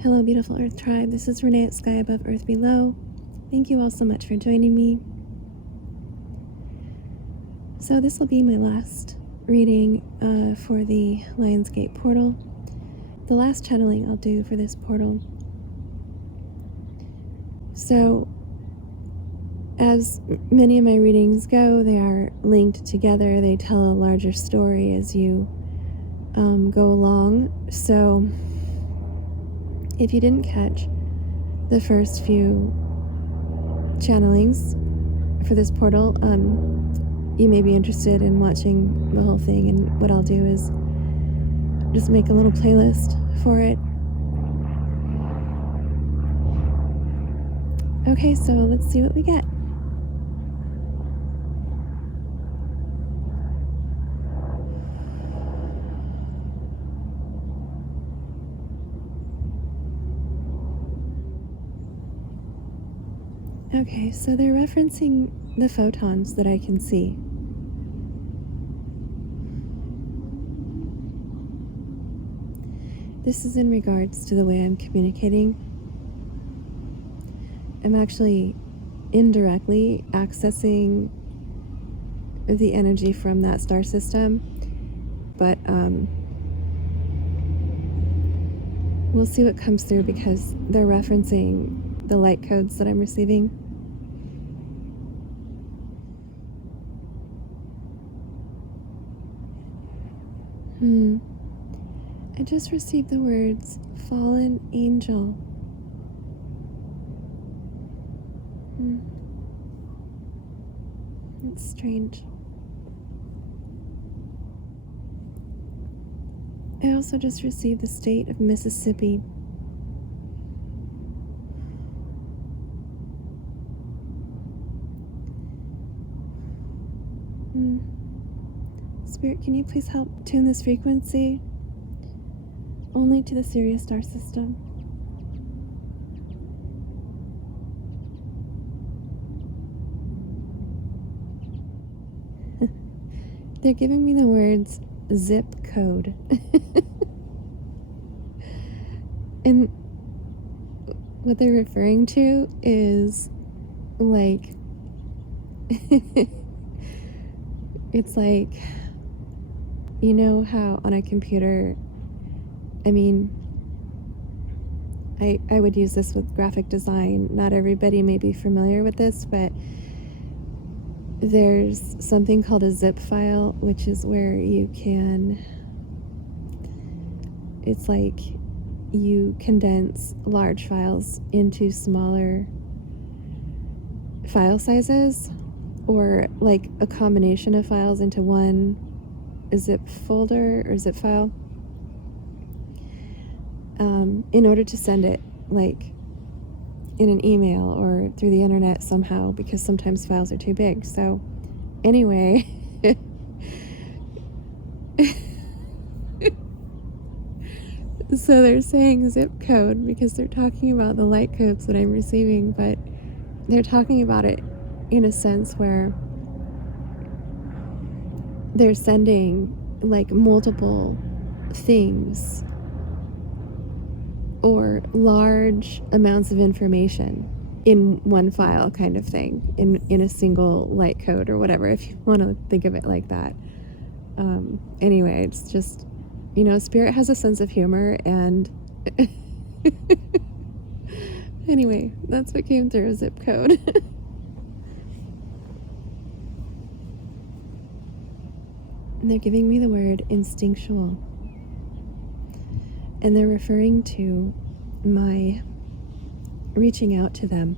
Hello, beautiful Earth Tribe. This is Renee at Sky Above, Earth Below. Thank you all so much for joining me. So this will be my last reading for the Lionsgate portal. The last channeling I'll do for this portal. So, as many of my readings go, they are linked together. They tell a larger story as you go along. So, if you didn't catch the first few channelings for this portal, you may be interested in watching the whole thing, and what I'll do is just make a little playlist for it. Okay, so let's see what we get. Okay, so they're referencing the photons that I can see. This is in regards to the way I'm communicating. I'm actually indirectly accessing the energy from that star system, but we'll see what comes through because they're referencing the light codes that I'm receiving. I just received the words fallen angel. It's strange. I also just received the state of Mississippi. Spirit, can you please help tune this frequency only to the SIRIUS star system? They're giving me the words zip code. And what they're referring to is like it's like, you know how on a computer, I mean, I would use this with graphic design. Not everybody may be familiar with this, but there's something called a zip file, which is where you can, it's like you condense large files into smaller file sizes, or like a combination of files into one zip folder or zip file, in order to send it like in an email or through the internet somehow, because sometimes files are too big. So anyway, so they're saying zip code because they're talking about the light codes that I'm receiving, but they're talking about it in a sense where they're sending like multiple things or large amounts of information in one file, kind of thing, in a single light code or whatever, if you want to think of it like that. Anyway, it's just, you know, Spirit has a sense of humor, and anyway, that's what came through, a zip code. And they're giving me the word instinctual. And they're referring to my reaching out to them.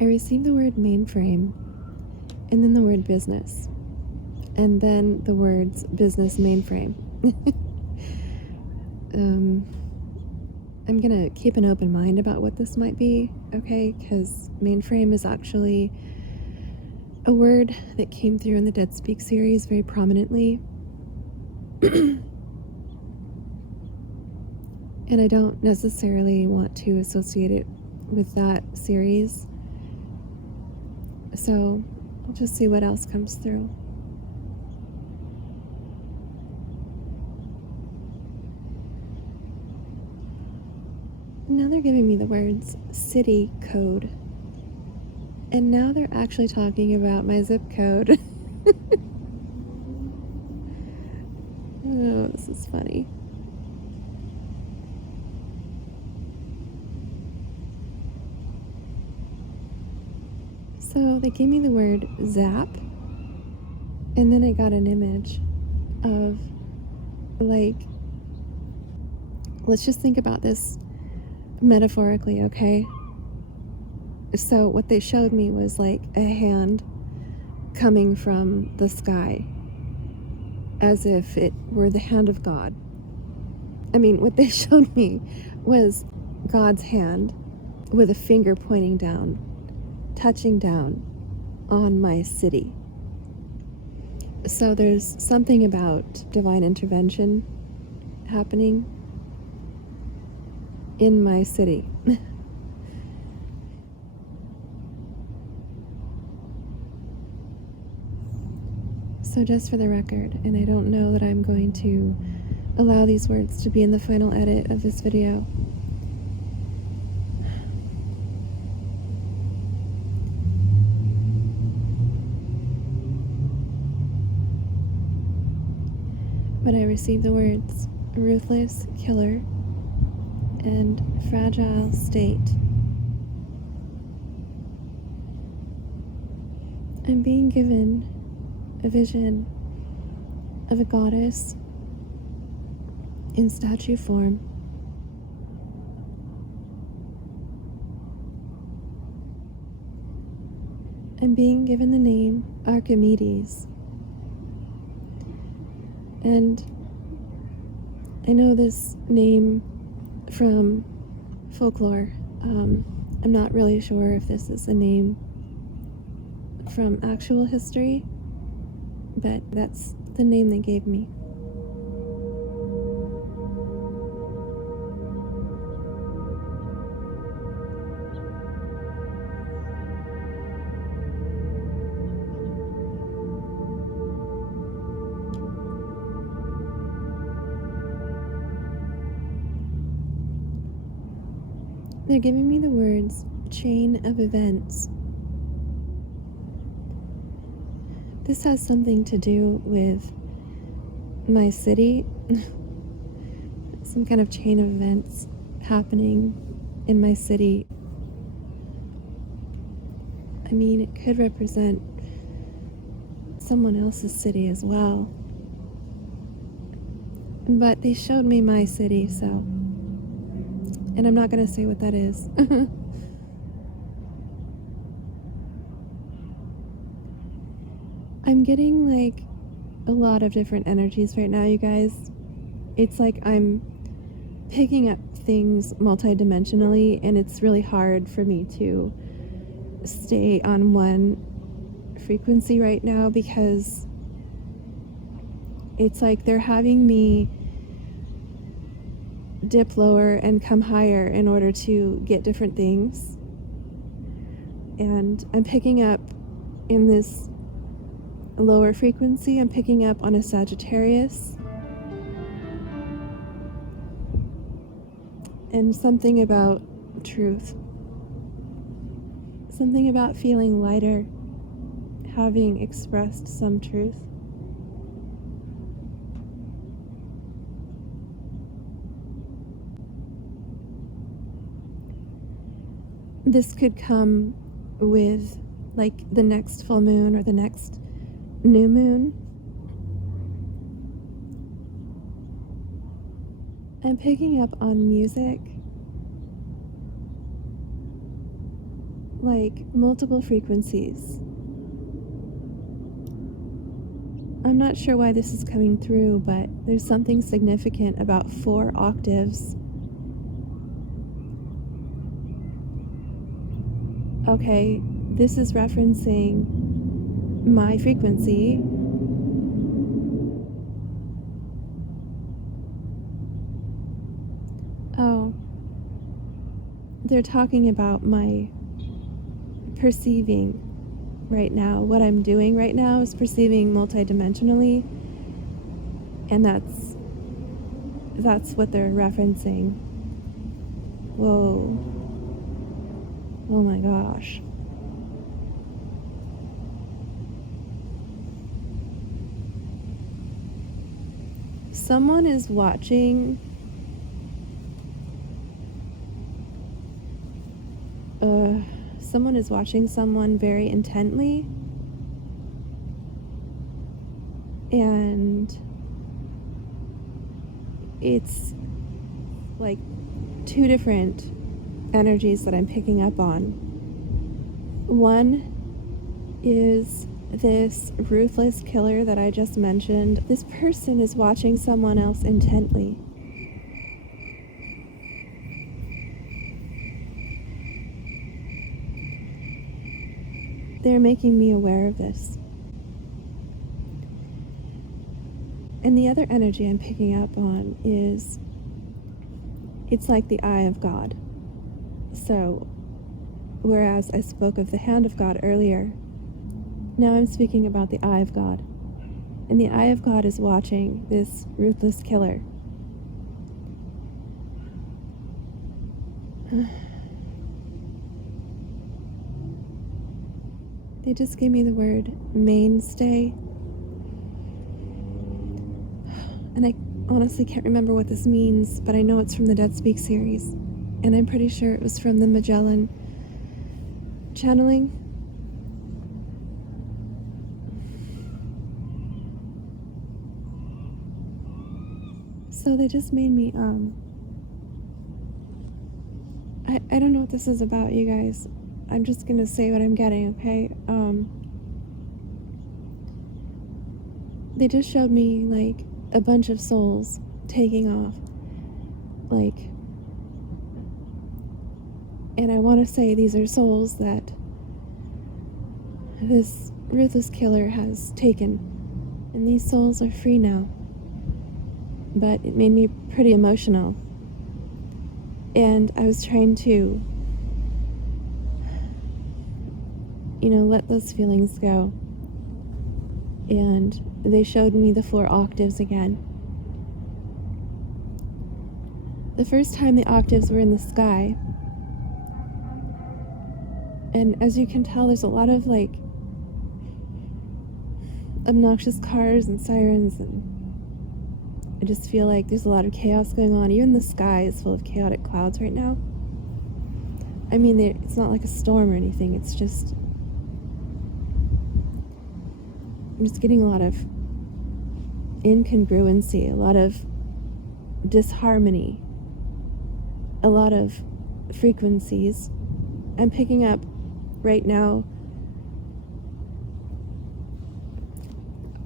I received the word mainframe, and then the word business, and then the words business mainframe. I'm gonna keep an open mind about what this might be, okay? Because mainframe is actually a word that came through in the Dead Speak series very prominently. And I don't necessarily want to associate it with that series. So I'll just see what else comes through. Now they're giving me the words city code. And now they're actually talking about my zip code. Oh, this is funny. So they gave me the word zap, and then I got an image of, like, let's just think about this metaphorically, okay? So what they showed me was like a hand coming from the sky, as if it were the hand of God. I mean, what they showed me was God's hand with a finger pointing down, touching down on my city. So there's something about divine intervention happening in my city. So just for the record, and I don't know that I'm going to allow these words to be in the final edit of this video, but I received the words ruthless killer and fragile state. I'm being given a vision of a goddess in statue form. I'm being given the name Archimedes. And I know this name from folklore. I'm not really sure if this is a name from actual history, but that's the name they gave me. They're giving me the words chain of events. This has something to do with my city. Some kind of chain of events happening in my city. I mean, it could represent someone else's city as well. But they showed me my city, so. And I'm not going to say what that is. I'm getting like a lot of different energies right now, you guys. It's like I'm picking up things multidimensionally, and it's really hard for me to stay on one frequency right now because it's like they're having me dip lower and come higher in order to get different things. And I'm picking up in this lower frequency, I'm picking up on a Sagittarius and something about truth, something about feeling lighter, having expressed some truth. This could come with like the next full moon or the next new moon. I'm picking up on music, like multiple frequencies. I'm not sure why this is coming through, but there's something significant about 4 octaves. Okay, this is referencing my frequency. Oh, they're talking about my perceiving right now. What I'm doing right now is perceiving multidimensionally, and that's what they're referencing. Whoa. Oh my gosh. Someone is watching someone very intently, and it's like two different energies that I'm picking up on. One is this ruthless killer that I just mentioned. This person is watching someone else intently. They're making me aware of this. And the other energy I'm picking up on is, it's like the eye of God. So, whereas I spoke of the hand of God earlier, now I'm speaking about the eye of God. And the eye of God is watching this ruthless killer. They just gave me the word mainstay. And I honestly can't remember what this means, but I know it's from the Dead Speak series. And I'm pretty sure it was from the Magellan channeling. So they just made me, I don't know what this is about, you guys. I'm just gonna say what I'm getting, okay? They just showed me, like, a bunch of souls taking off. Like, and I want to say these are souls that this ruthless killer has taken. And these souls are free now. But it made me pretty emotional. And I was trying to, let those feelings go. And they showed me the 4 octaves again. The first time the octaves were in the sky, and as you can tell, there's a lot of, like, obnoxious cars and sirens, and I just feel like there's a lot of chaos going on. Even the sky is full of chaotic clouds right now. I mean, it's not like a storm or anything, it's just, I'm just getting a lot of incongruency, a lot of disharmony, a lot of frequencies. I'm picking up right now.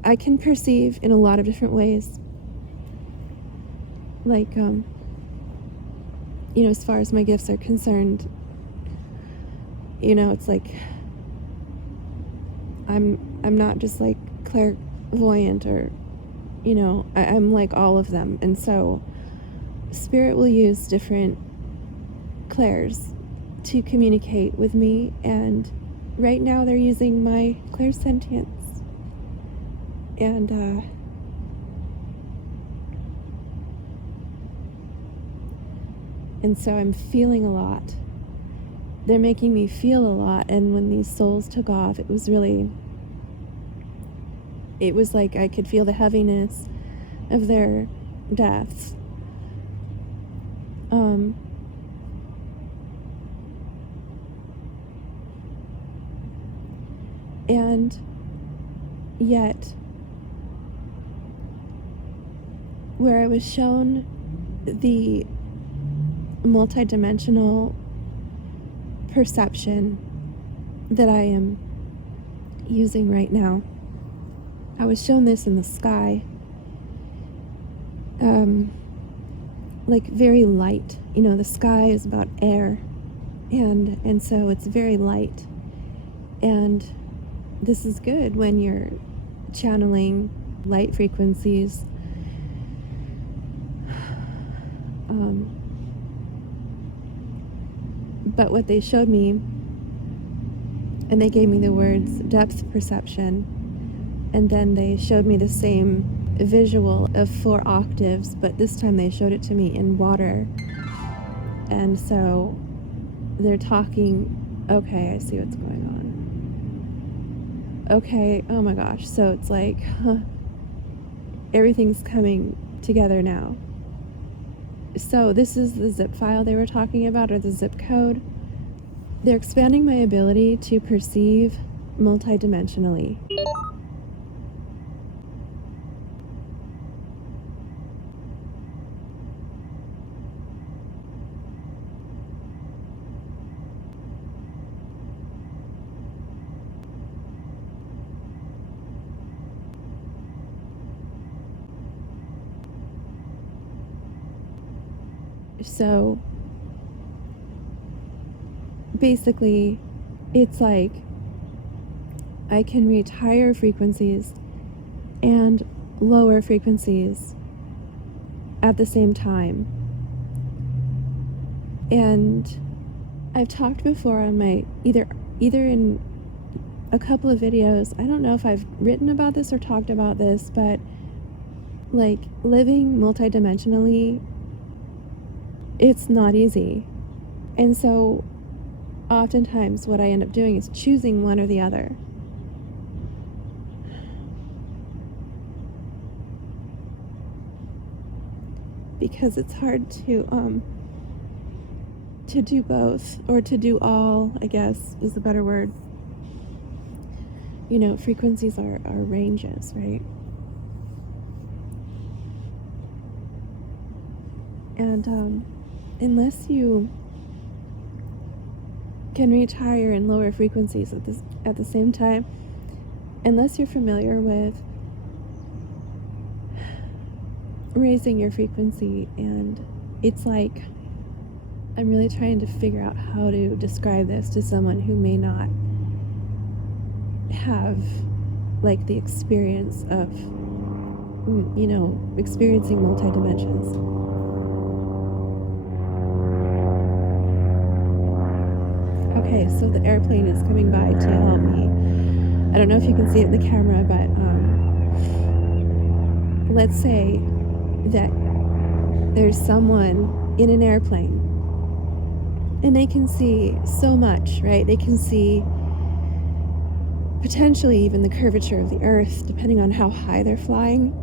I can perceive in a lot of different ways. Like, as far as my gifts are concerned, it's like I'm not just like clairvoyant or, I'm like all of them. And so Spirit will use different clairs to communicate with me, and right now they're using my clairsentience. And so I'm feeling a lot. They're making me feel a lot, and when these souls took off, it was like I could feel the heaviness of their deaths. And yet, where I was shown the multidimensional perception that I am using right now, I was shown this in the sky, like very light. The sky is about air, and so it's very light, and this is good when you're channeling light frequencies. But what they showed me, and they gave me the words depth perception, and then they showed me the same visual of 4 octaves, but this time they showed it to me in water. And so they're talking, okay, I see what's going on. Okay, oh my gosh, so it's like, everything's coming together now. So this is the zip file they were talking about, or the zip code. They're expanding my ability to perceive multidimensionally. So basically, it's like I can reach higher frequencies and lower frequencies at the same time. And I've talked before on my either in a couple of videos, I don't know if I've written about this or talked about this, but like living multidimensionally, it's not easy. And so oftentimes what I end up doing is choosing one or the other. Because it's hard to do both, or to do all, I guess is the better word. You know, frequencies are ranges, right? And unless you can reach higher and lower frequencies at the same time, unless you're familiar with raising your frequency, and it's like, I'm really trying to figure out how to describe this to someone who may not have like the experience of, you know, experiencing multi-dimensions. Okay, so the airplane is coming by to help me. I don't know if you can see it in the camera, but let's say that there's someone in an airplane and they can see so much, right? They can see potentially even the curvature of the earth, depending on how high they're flying.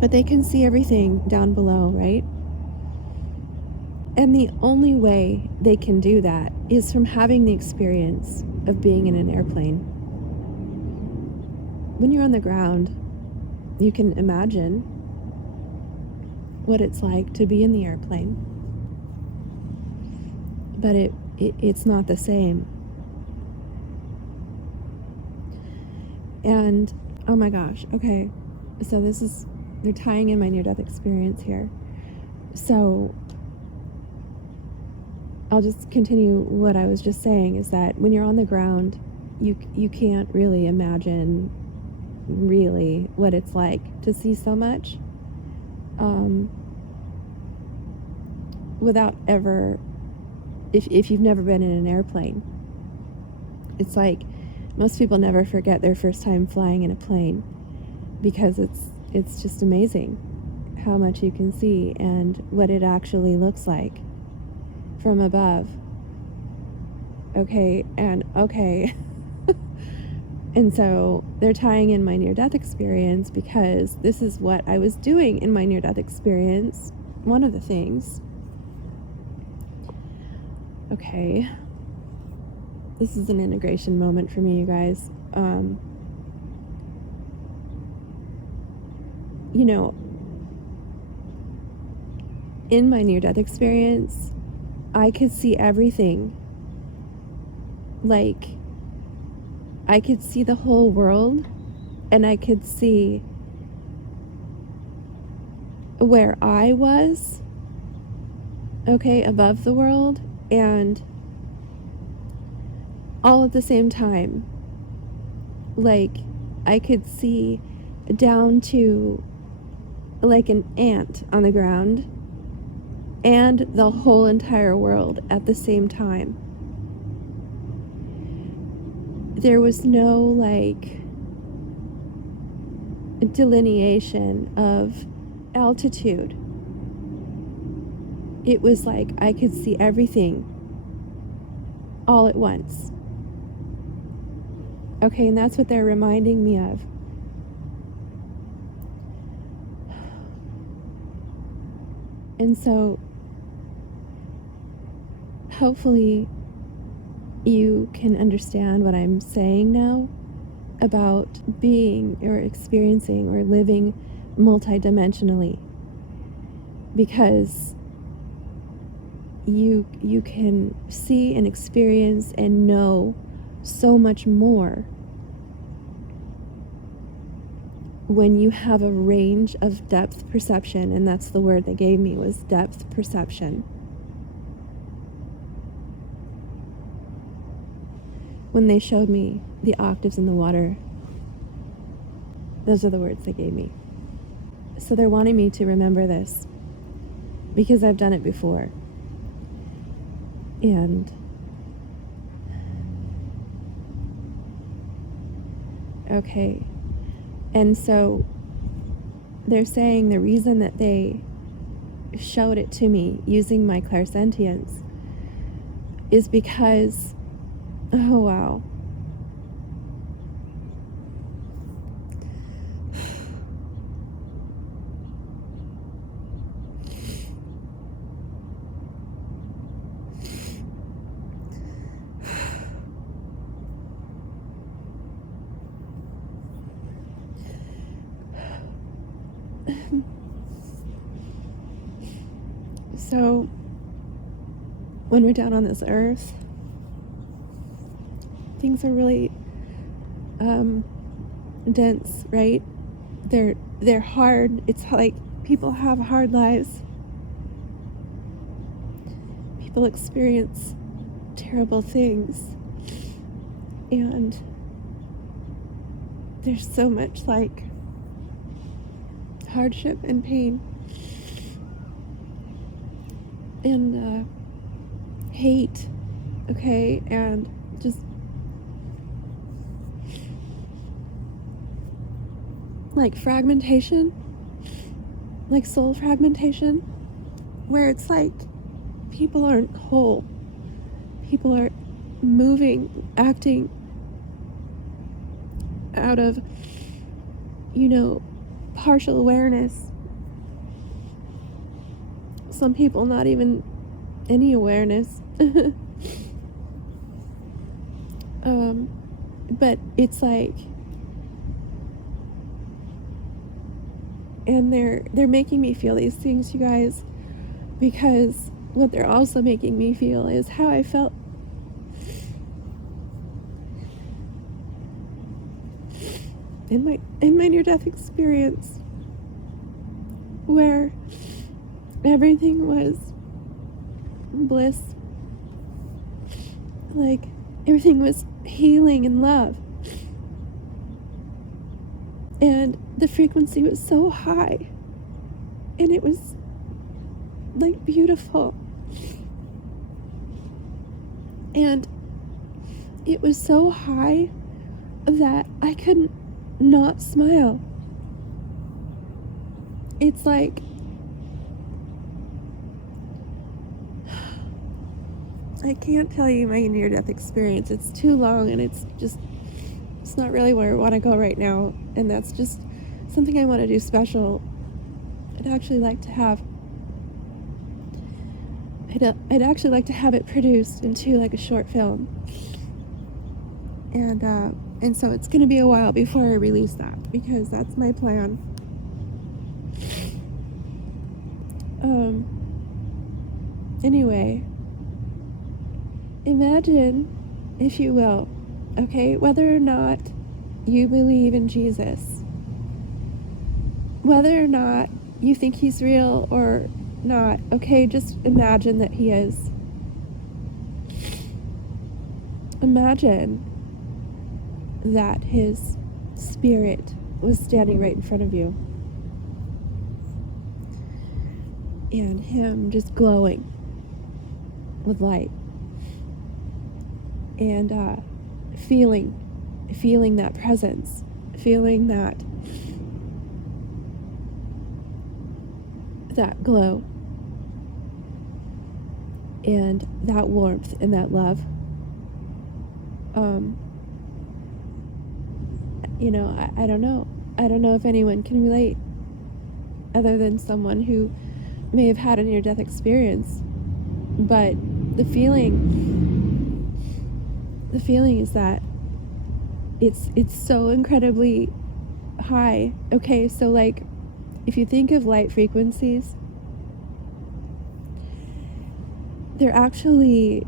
But they can see everything down below, right? And the only way they can do that is from having the experience of being in an airplane. When you're on the ground, you can imagine what it's like to be in the airplane. But it's not the same. And oh my gosh, okay. So they're tying in my near-death experience here. So I'll just continue what I was just saying, is that when you're on the ground, you can't really imagine really what it's like to see so much without ever, if you've never been in an airplane. It's like most people never forget their first time flying in a plane, because it's just amazing how much you can see and what it actually looks like from above. Okay. And so they're tying in my near-death experience, because this is what I was doing in my near-death experience. One of the things. Okay. This is an integration moment for me, you guys. You know, in my near-death experience, I could see everything. Like, I could see the whole world, and I could see where I was, okay, above the world, and all at the same time. Like, I could see down to like an ant on the ground and the whole entire world at the same time. There was no like delineation of altitude. it was like I could see everything all at once. Okay, and that's what they're reminding me of. And so, hopefully, you can understand what I'm saying now about being or experiencing or living multidimensionally, because you can see and experience and know so much more when you have a range of depth perception, and that's the word they gave me, was depth perception. When they showed me the octaves in the water, those are the words they gave me. So they're wanting me to remember this because I've done it before. And okay. And so they're saying the reason that they showed it to me using my clairsentience is because, oh wow. So, when we're down on this earth, things are really dense, right? They're hard. It's like people have hard lives. People experience terrible things. And there's so much like hardship and pain. And hate, okay, and just like fragmentation, like soul fragmentation, where it's like people aren't whole, people are moving, acting out of, partial awareness. Some people not even any awareness. But it's like, and they're making me feel these things, you guys, because what they're also making me feel is how I felt in my near-death experience, where everything was bliss, like everything was healing and love, and the frequency was so high, and it was like beautiful, and it was so high that I couldn't not smile. It's like I can't tell you my near-death experience. It's too long, and it's not really where I want to go right now, and that's just something I want to do special. I'd actually like to have it produced into like a short film, and so it's going to be a while before I release that, because that's my plan. Anyway, imagine, if you will, okay, whether or not you believe in Jesus, whether or not you think he's real or not, okay, just imagine that he is. Imagine that his spirit was standing right in front of you, and him just glowing with light, and feeling that presence, feeling that glow, and that warmth and that love. I don't know. I don't know if anyone can relate other than someone who may have had a near-death experience. But the feeling is that it's so incredibly high. Okay, so like if you think of light frequencies, they're actually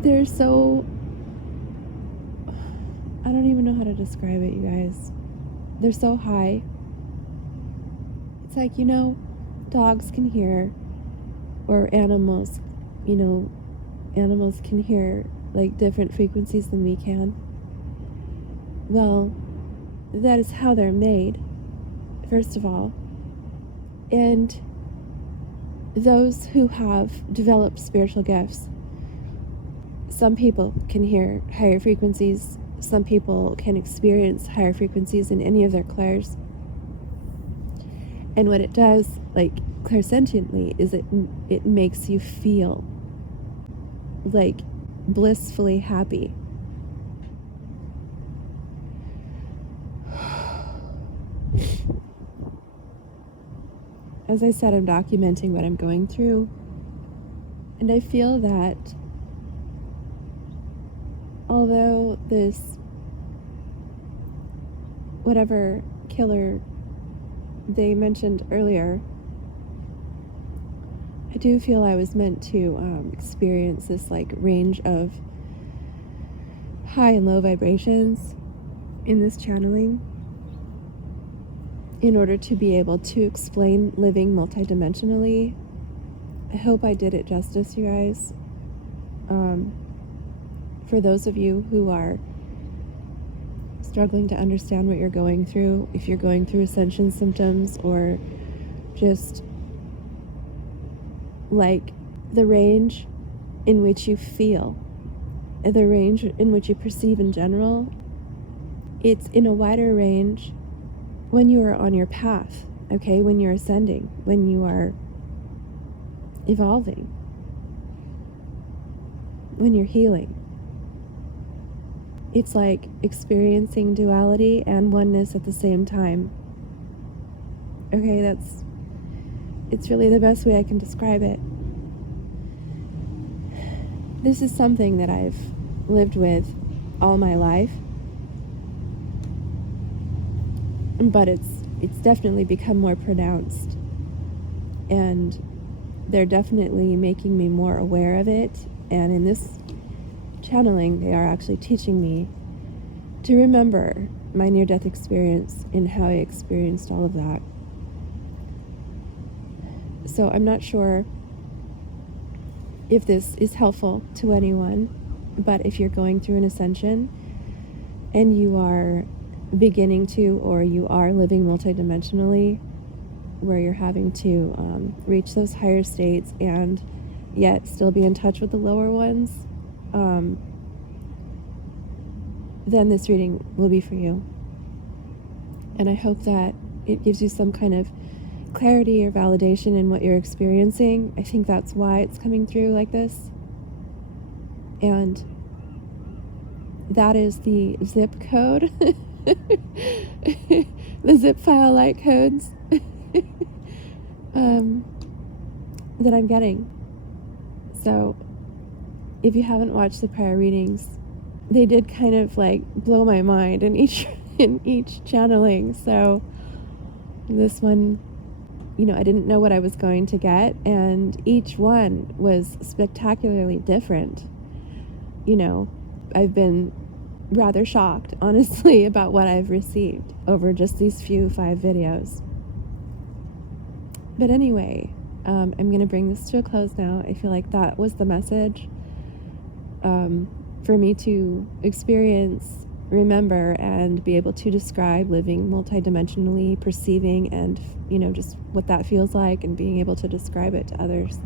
they're so, I don't even know how to describe it, you guys. They're so high. It's like, dogs can hear, or animals, animals can hear like different frequencies than we can. Well, that is how they're made, first of all. And those who have developed spiritual gifts, some people can hear higher frequencies, some people can experience higher frequencies in any of their clairs. And what it does, like clairsentiently, is it makes you feel like blissfully happy. As I said, I'm documenting what I'm going through, and I feel that although this whatever killer they mentioned earlier, I do feel I was meant to experience this like range of high and low vibrations in this channeling in order to be able to explain living multidimensionally. I hope I did it justice, you guys. For those of you who are struggling to understand what you're going through, if you're going through ascension symptoms or just like the range in which you feel, the range in which you perceive in general, it's in a wider range when you are on your path, okay? When you're ascending, when you are evolving, when you're healing. It's like experiencing duality and oneness at the same time. Okay, it's really the best way I can describe it. This is something that I've lived with all my life, but it's definitely become more pronounced, and they're definitely making me more aware of it. And in this channeling, they are actually teaching me to remember my near-death experience and how I experienced all of that. So I'm not sure if this is helpful to anyone, but if you're going through an ascension and you are beginning to, or you are living multidimensionally, where you're having to reach those higher states and yet still be in touch with the lower ones, then this reading will be for you. And I hope that it gives you some kind of clarity or validation in what you're experiencing. I think that's why it's coming through like this. And that is the zip code, the zip file LightCodes that I'm getting. So if you haven't watched the prior readings, they did kind of like blow my mind in each channeling. So this one, I didn't know what I was going to get, and each one was spectacularly different. I've been rather shocked, honestly, about what I've received over just these 5 videos. But anyway, I'm going to bring this to a close now. I feel like that was the message for me to experience, remember, and be able to describe living multidimensionally, perceiving, and, just what that feels like, and being able to describe it to others.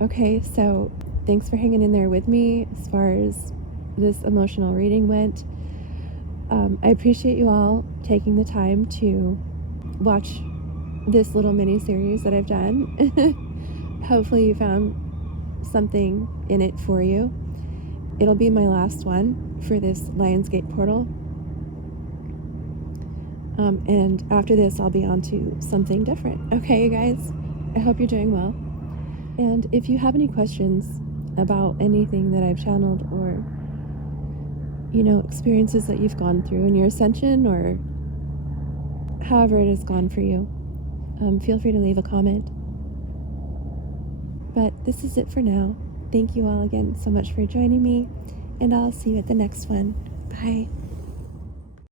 Okay, so thanks for hanging in there with me as far as this emotional reading went. I appreciate you all taking the time to watch this little mini series that I've done. Hopefully you found something in it for you. It'll be my last one for this Lionsgate portal. And after this, I'll be on to something different. Okay, you guys? I hope you're doing well. And if you have any questions about anything that I've channeled, or, you know, experiences that you've gone through in your ascension, or however it has gone for you, feel free to leave a comment. But this is it for now. Thank you all again so much for joining me, and I'll see you at the next one. Bye.